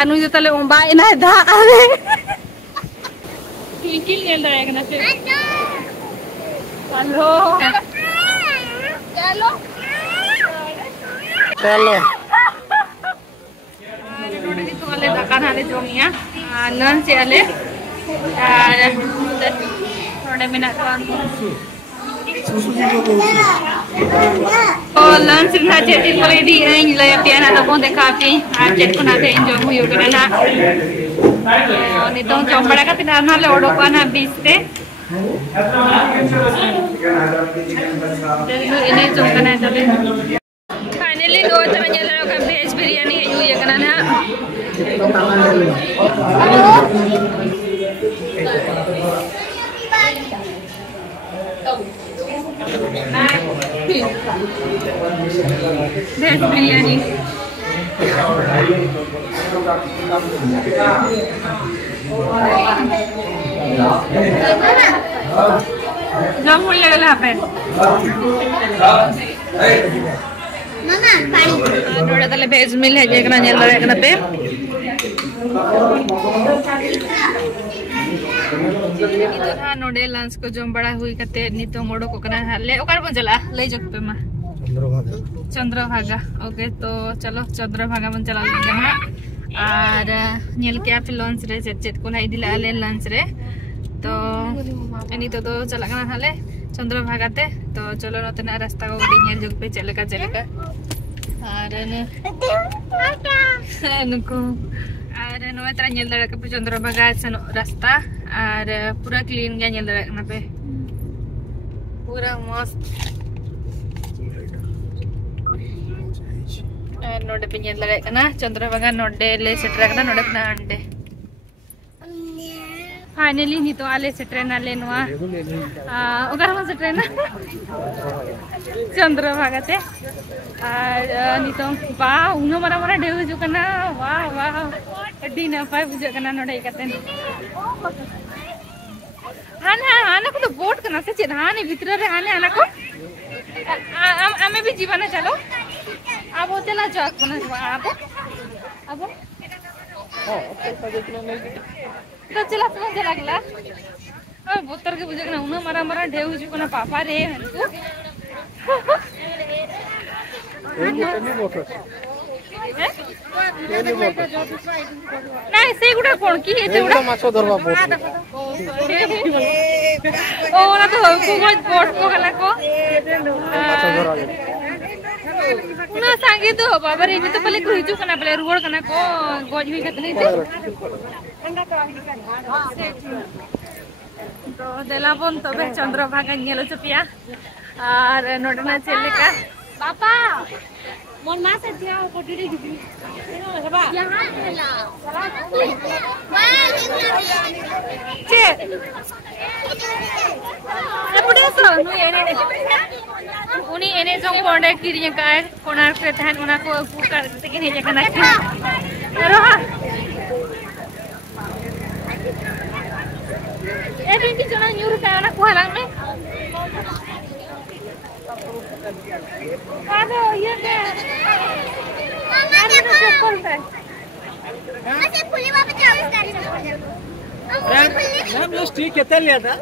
anu itu tali umba ina dah are. Twinkle ni ada yang nasi. Halo. Halo. Halo. Nodi itu ale dakan ale jomnya. Lunch ale. Nodi minat tuan. Oh lunch na jadi boleh di ini lah ya piana tak pun dekapi. Jadi pun ada enjoy huyu kerana. Oh ni tu jom berapa tidak nak order kan habis deh. Jadi ini jom kan ada deh. Finally dua temannya lalu kan veg biryani huyu kerana. Veg biryani. Jom mulai lah apa? Mama, pani. Noda tale veg meal है जेकरा nail रहे कना पे तो था नोडे lunch को जम बड़ा हुई कते नितो मोडो को कना ले ओकर बन चला ले जक पे मा चंद्रभागा ओके तो चलो चंद्रभागा बन चला लेंगे ना और नेल के आप लंच रे चेट को नाही दिला ले लंच रे तो एनी तो चला कना हाले चंद्रभागा ते तो चलो नतना रास्ता को नेल जक पे चलेका और नुको और नोए तरह नेल दरे के चंद्रभागा सन रास्ता और पूरा क्लीन गया नेल दरे ना पे पूरा मस्त नोडे पे नेल दरे ना चंद्रभागा नोडे ले सेटर ना नोडे ना अंडे फाइनली नी तो आले सेटर ना ले नोआ ओकर हम सेटर ना चंद्रभागा ते और नी तो वाह उनो मरा मरा ढेउ जो कना वाह वाह अड्डी ना पाए बुझे कना नोडे कते हाना को तो बोट कना से चेद हाने भीतर रे हाना को आमे भी जीवन चलो अब चला जाक बना अब तो चला फोन चला गला ओए बोतर के बुझे कना उनो मरा मरा ढेउ जो कना पापा रे हनको नहीं से गुडा कोन की हे गुडा माछो धरबा बोट ओ ना तो कुगज बोट को गला को माछो धरा उना सांगे तो बाबा रे तो पहले हिजु कना पहले रोड कना को गोज हुई कतनी से तो देलाबन तबे चंद्रभागा नेलो चपिया और नोडना चलेका पापा मोर मां से दिया को डीडी डिग्री हेबा यहां हेला चे ए बुढ़िया सो नु एने उनी एने जो कोंडे किरिया काय कोणार्क रे थान उना को कर के ने जकना रोहा ए बिंदी जना न्यूर का ना कोहला में आदो ये के मामा देखो चप्पल पे ऐसे पुली वापस चॉइस कर हम लोग स्टिक केते लिया था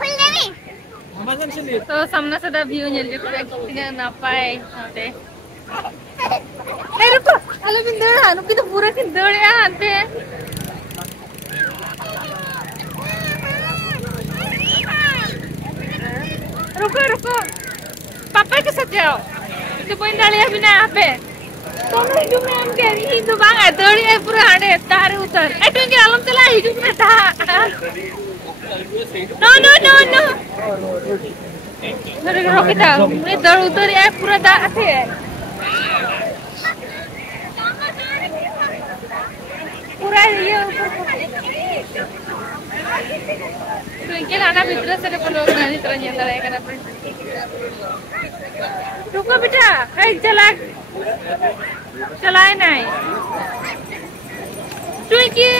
फुल देवी मगन से लिए तो सामने से दा व्यू नेल के कितना ना पाए होते ए रुको हेलो बिंदड़ हानु की तो पूरा की दड़ या आते रुको पापा के साथ जाओ तो कोई डालिया बिना यहाँ पे दोनों हिजू में हम कह रही तो बांगा दौड़ी है पूरा आड़े तारे उतर ऐसे के आलम चला हिजू में था नो मेरे रोके था मैं दौड़ उतर है पूरा दाते है पूरा ये तो इनके लाना भीतर से लोग नहीं तरह नहीं लड़ाई करना पड़े रुको बेटा कहीं चलाए नहीं ट्विंकी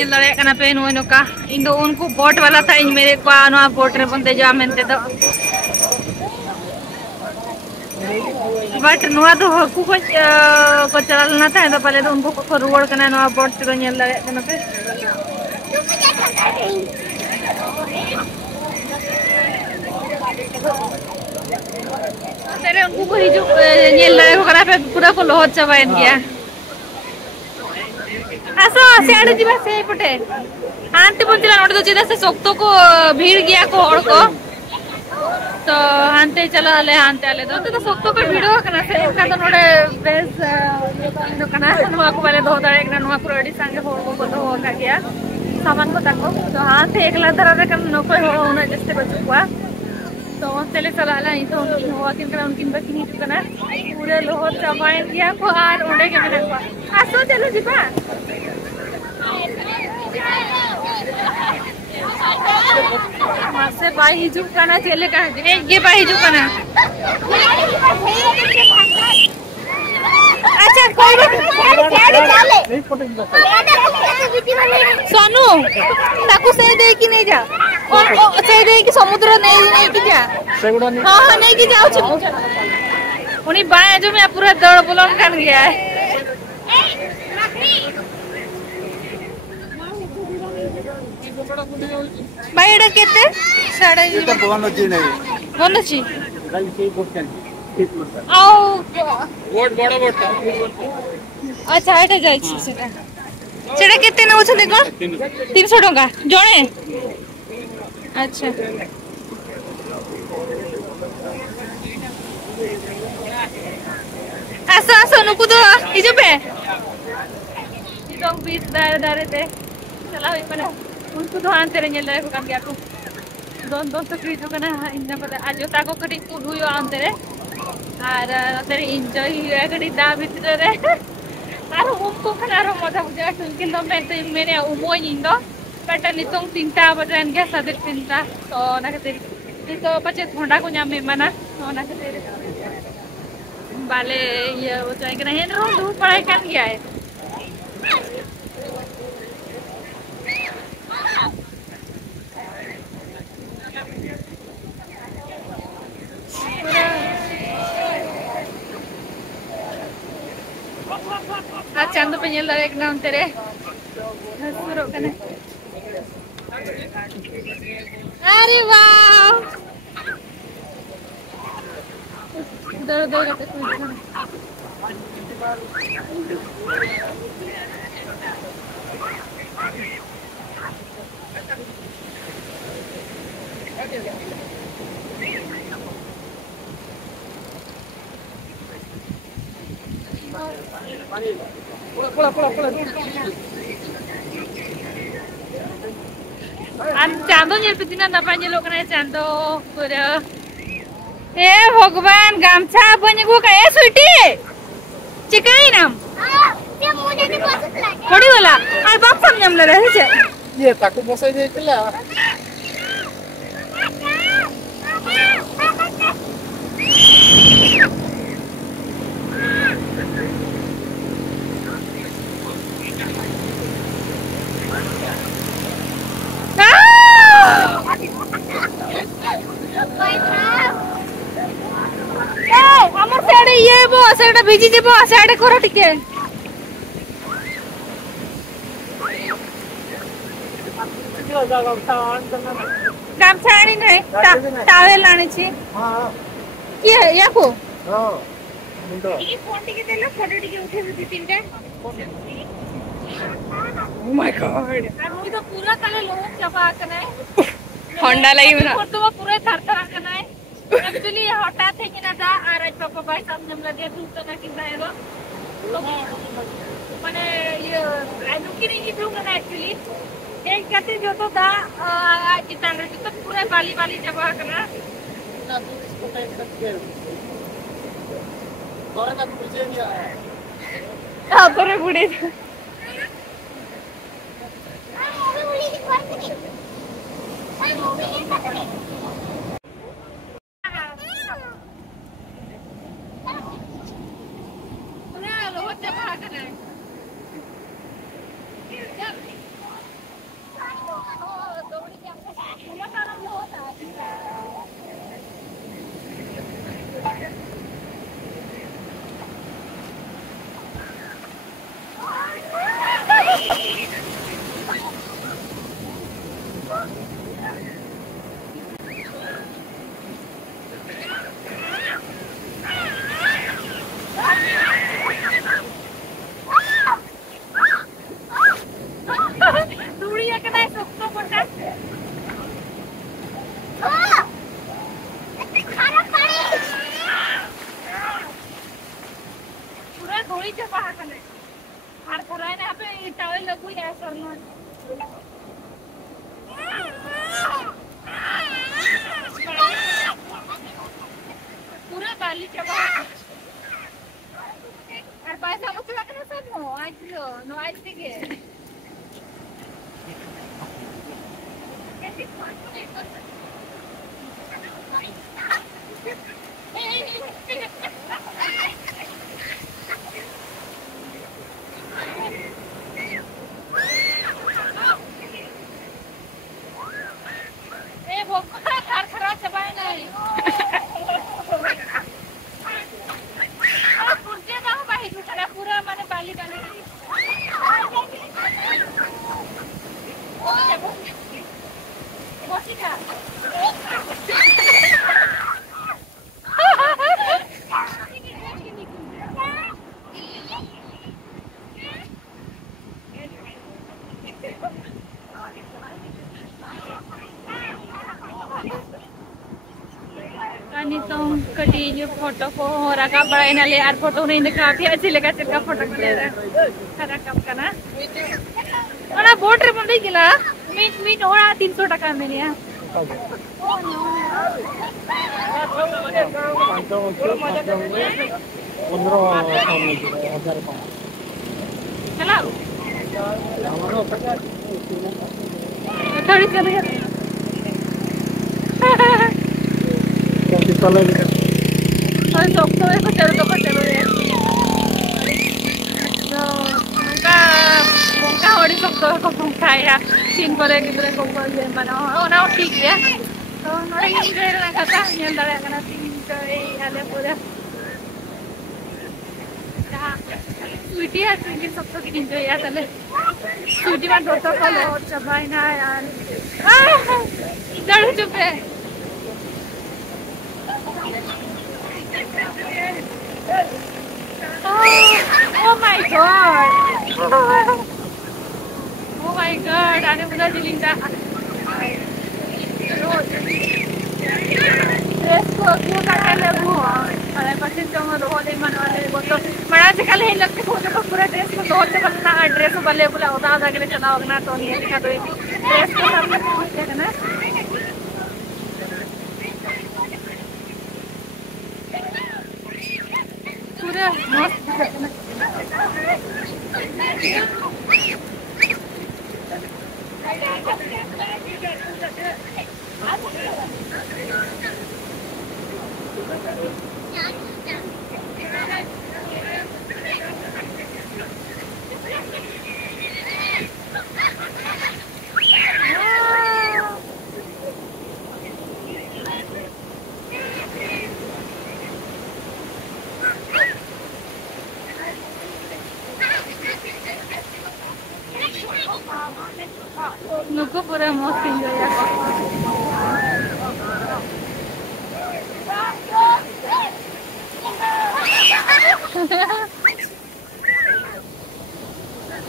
ᱧᱮᱞ ᱫᱟᱲᱮᱭᱟᱜ ᱠᱟᱱᱟ ᱯᱮ ᱱᱚᱜᱼᱚᱭ ᱱᱚᱝᱠᱟ ᱤᱧ ᱫᱚ ᱩᱱᱠᱩ ᱵᱳᱴ ᱵᱟᱞᱟ ᱥᱟᱶ ᱤᱧ ᱢᱮᱨᱮᱫ ᱠᱚᱣᱟ ᱱᱚᱣᱟ ᱵᱳᱴ ᱨᱮ ᱵᱚᱱ ᱫᱮᱡᱚᱜᱼᱟ ᱢᱮᱱᱛᱮ ᱫᱚ बट नोआ दो हकू को चलाल ना था तो पहले तो उनको को रुआड़ करना नोआ बोट से ñel दाड़े कना पे तेरे उनको को हिजु ñel दाड़े को करा पे पूरा को लोहत चाबायन गया आसो सियाड़े जीवा से पटे आंते बोलतिला नोडे तो चिदा से सोक्तो को भीड़ गया को हड़ को तो हांते चला ले हांते आले तो सोक्तो को वीडियो कना से का तो नोडे बेस यो कना नोआ को वाले दो दाड़े कना नोआ को रेडी संगे होड़ को तो होगा गया सामान को तको तो हांते एकला धरा रे कन नो कोई होड़ होना जस्ते बचुआ तो तेले चला ला ई तो होआ किन कना उनकिन बकिन ही कना पूरे लोहर चाबायन गया को आर ओंडे के मेरे को आसो चलो जीपा मासे बाई हिजू कना चले का ये बाई हिजू कना अच्छा कोई सोनू ताकू से दे कि नहीं जा ओ से दे कि समुद्र नहीं कि जा हां नहीं कि जाओ उनी बाय जो मैं पूरा दौड़ बुलन कर गया है भाई एडा केते साडा এটা বন্ধ জি নাই বন্ধ ছি গাই সেই বসছেন আও বোট বড় বোট আচ্ছা এটা যাইছি সেটা সেটা কেতে নেউছ দেখো 300 টাকা জনে আচ্ছা আসো আসো নুকু তো হিজবে ইদং বিচ দাঁড়ে দাঁড়েতে चला हुई मैंने उनको तो आंते रह ñel ko kam gya ko don तो फ्री जो कना इन्ना पता आज ता को कटी को हुयो आंते रे आर तेरे एंजॉय हुआ कटी दा भीतर रे आर हम को कना रो मजा बुझा किन दो मैंने उमो निंदो बट नितों तीनटा बजन गया सादर तीनटा तो ना खातिर तो पचे ठंडा को ᱧᱟᱢ मेमना ना खातिर बाले ये वो चाहे कना हेन रो दू पढ़ाई कर गया है चांदो पे ñel दाड़े कना तेरे हसुरो कना अरे वाह दर दर करते कोई चांदो ñel पिtina नपा ñelo कना चांदो पूरा ए भगवान गामछा बनेगो का ए स्वीटी चिकाई नाम ते मुझे नहीं पसंद लागे थोड़ी वाला और बाप समझम ले रहे छे ये ताको बसाई देतला हमर साडे ये बो साडे भिजी जेबो साडे करो टिके गामछा आनी नहीं टावेल आनी छी हां की है याको हां मुंडो ई फोन टिके देला फोटो टिके उठे दे तीनटे ओ माय गॉड मुई तो पूरा काले लोग चबा कने होंडा लई ना फोटो पूरा थरथरा कने एक्चुअली हटात है कि ना था आज पापा भाई साहब ने हमरा दिया दूध तो ना कि जाएगा तो माने ये आलू की नहीं दूं ना एक्चुअली एक कहते जो तो था आज कितना रे तो पूरा बाली बाली जगह करना ना तो इसको टाइप करके और ना मुझे नहीं आया हां बड़े बूढ़े थोड़ी से बाहर करने हर थोड़ा ना पे टॉवल लगू है सरनो पूरा बाली चबा और पैसा मुझे लगना सब नो आज नो आज दिखे पूरा माने बाली बाली तो कटी जो फोटो को रखा बड़ा इन ले यार फोटो नहीं दिखा भी अच्छी लगा चिर का फोटो ले रहा खरा कम करना और बोट रे बंदी गिला मीन और 300 टका में नहीं चला थोड़ी चल Soy doctor de hotel de categoría. No, nunca ahora doctor con kaya sin poder que te compre bien, mano. Una hostia. तो नरे इंजॉय करना खाता नियल दरे करना इंजॉय याले पूरा स्वीटी है तो सब तो की इंजॉय यार तले स्वीटी में डॉक्टर को लो चबाई ना यार इधर चुप है Oh my god ada udah dilinda Esto क्यों काटे लगू अरे पसीन चंगा रोले मनवाले वो तो बड़ा से कल ही लगते हो तो पूरा ड्रेस को धोते बलना ड्रेस बल्ले बुला उदा उदा के चला होगा तो नहीं दिखा तो ड्रेस को सब कुछ है ना पूरा मस्त Nuku pura must enjoy ya.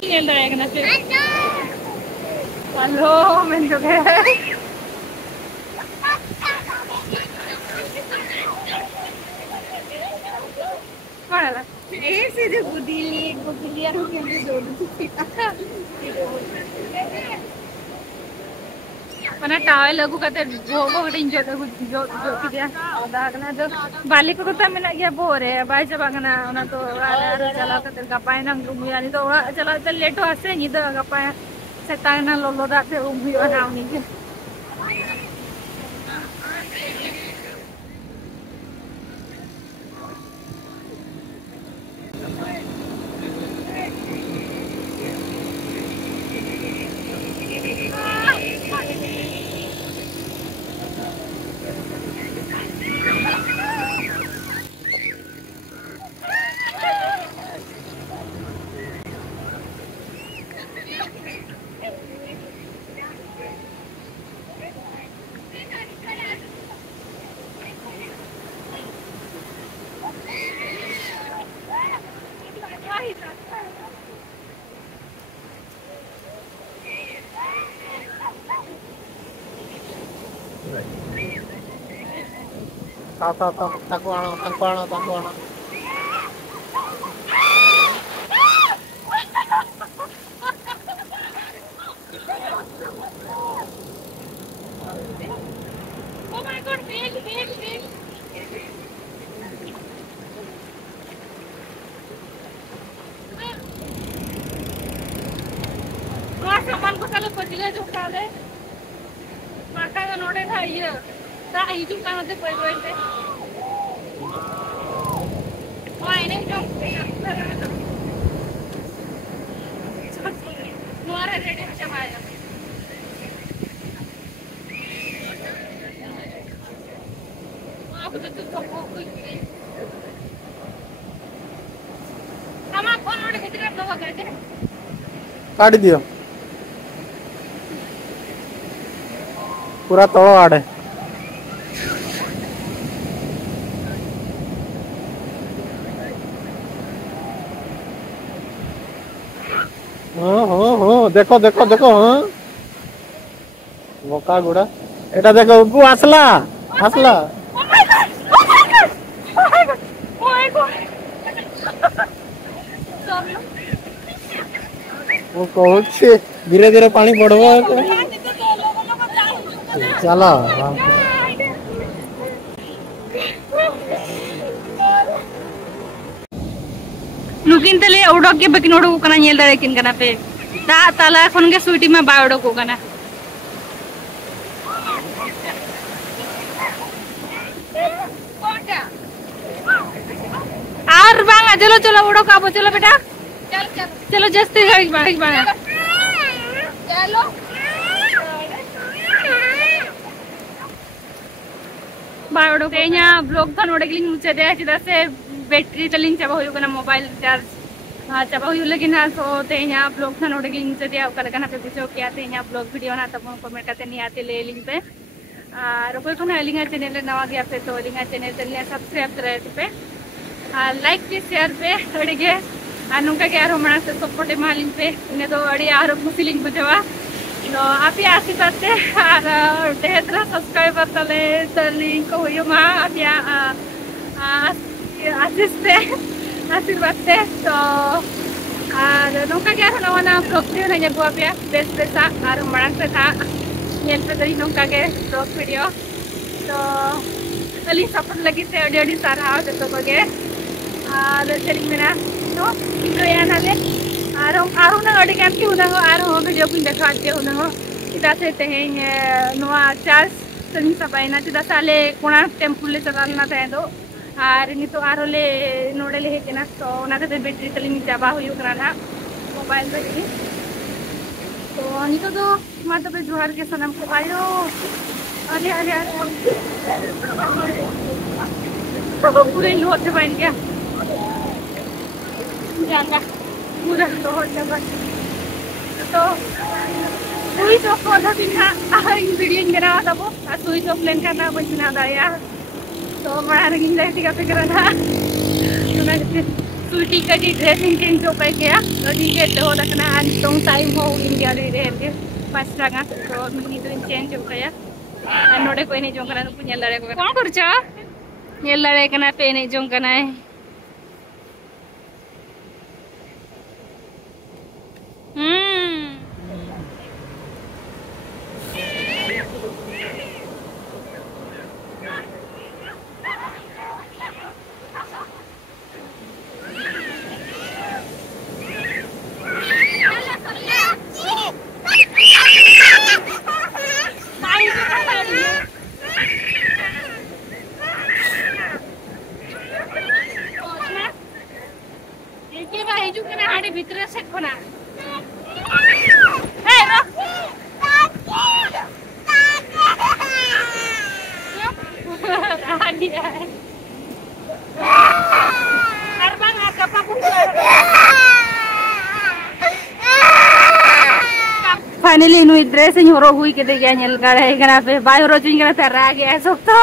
Ini yang terakhir nasi. Halo, mencoba. Mana lah? Sih dia budili aku yang dulu. mana tawel lagu kata jogo enjoy to jo kidia dagna jo balik ko ta mena gya bore bai jabagna ona to ara chala kata gapai nang umiyani to chala ta leto ase ni da gapai setana lolo da te umiyo na uni taku ano सामान को ताले बजले जो काले माका का नोड़े था ये ता हिजू काना ते कोई कोई ते वहाँ इन्हें जो नुआरे रेडी हो चमाया अब तो कोई हम आप कौन नोड़े कितने लोग करते हैं काट दियो पूरा तलो आड़े हाँ देखो देखो देखो हाँ मोका गुड़ा एटा देखो उबु आसला आसला वो कहूँ धीरे धीरे पानी बढ़ो चलो नुकिन तले उड़क के बकिन उड़क कना नेल दाड़े किन कना पे दा ताला खन के सुइटी में बाय उड़क कना और बांगा चलो चलो उड़क आबो चलो बेटा चल चल चलो जस्ती गाड़ी बांगा चलो बाय उड़क एኛ ब्लॉग था नोडे के लिए मुझे दे चिदा से बैटरी तलिंग चाबा हुई कना मोबाइल चार्ज चाबा हुई लेकिन सो तेኛ ब्लॉग था नोडे के लिए मुझे दिया कल कना पे पूछो क्या तेኛ ब्लॉग वीडियो ना तब कमेंट करते नहीं आते ले लिंक पे और कोई कोना लिंक चैनल नवा गया पे तो लिंक चैनल तलिया सब्सक्राइब करे पे लाइक पे शेयर पे अड़गे नुका के यार मना से सपोर्ट मा लिंक पे इने तो अड़ी यार खुशी लिंक बुझवा तो आप ही आशीर्वाद से और ढेर सब्सक्राइबर तले लिंक हुई मा आप या आशीर्वाद से तो और नौका क्या ना ब्लॉग वीडियो ना जब आप बेस बेसा और मरंग से था नेल पे दरी नौका के ब्लॉग वीडियो तो अली सपोर्ट लगी से अड़ी अड़ी सारा जतो बगे और चलिंग मेरा तो या नाले आरो ना अड़ी काम की होना हो आरो वीडियो को देखा के होना हो चिदा से तेहें नोआ चार्ज सनी सबाइना चिदा साले कोना टेम्पल ले चलाना था दो और नितो आरो ले नोडे ले हेकेना तो नाते बैटरी तलिंग चाबा हुई कना ना मोबाइल बैटरी तो नितो तो मा तबे जोहार के सनम को आयो अरे अरे अरे पूरे लोट बन गया जाना पूरा लोट बन तो सुई चौक को था बिना वीडियो करा था वो सुई चौक लेन करना बचना दाया तो बड़ा रंगीन लाइट का फिक्र था तो ना सुई का जी ड्रेसिंग चेंज हो पाई क्या तो ठीक है तो रखना आज तो टाइम हो इंडिया रे रे 5 टाका तो मिनी तो चेंज हो गया नोडे कोई नहीं जोंकना तो पुण्य लड़े को कौन करछा ये लड़े कना पे नहीं जोंकना है भीतर से कोना फाइनली नु ड्रेस हरो हुई के गया नेल गाड़े कना पे बाय हरो चिन कना पे रा गया सब तो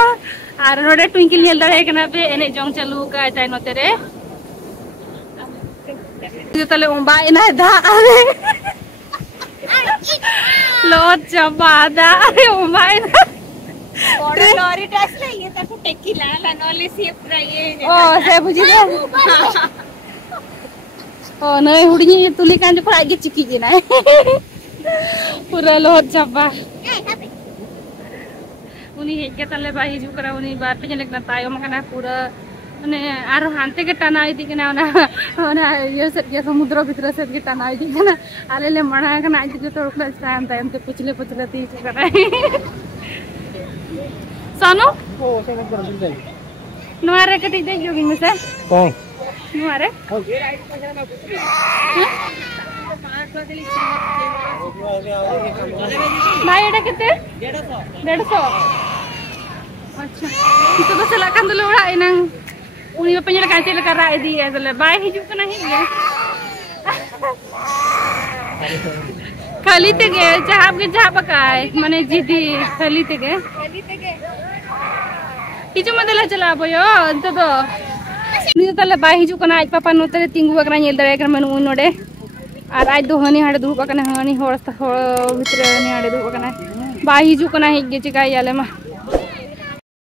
आर रोडे ट्विंकल नेल दाड़े कना पे एने जोंग चालू का चाय नते रे तले उम्बा इना दा आवे लोट जबादा अरे उम्बा इना और लॉरी ड्रेस ले ये तक टेकी ला नॉले सेफ रहिए ओ से बुझी दे ओ नय हुडी तुली कांज पड़ा के चिकी जी ना पूरा लोट जबा उनी हेके तले बा हिजू करा उनी बार पे जने तायम कना पूरा माने आरो हानते के टाना इदी कना ओना ये सेट के समुद्र भीतर सेट के टाना इदी कना आले ले मणा कना इदी जो तोड़ प्लस टाइम टाइम ते पुछले ती करा सानो नुआरे कटी दे जोगिंग में से कौन नुआरे भाई एटा किते 150 अच्छा itu ba sala kan dulu ora inang uni ba penyela kan sila kara idi ya dulu bai hiju kana hi ya kali tege jahab ke jahab kai mane jidi kali tege hiju madela chala boyo to do ni tale bai hiju kana aj papa no tare tingu akra nyel dare kan manu node ar aj do hani hade du kana hani hor vitre hani hade du kana bai hiju kana hi ge chikai yale ma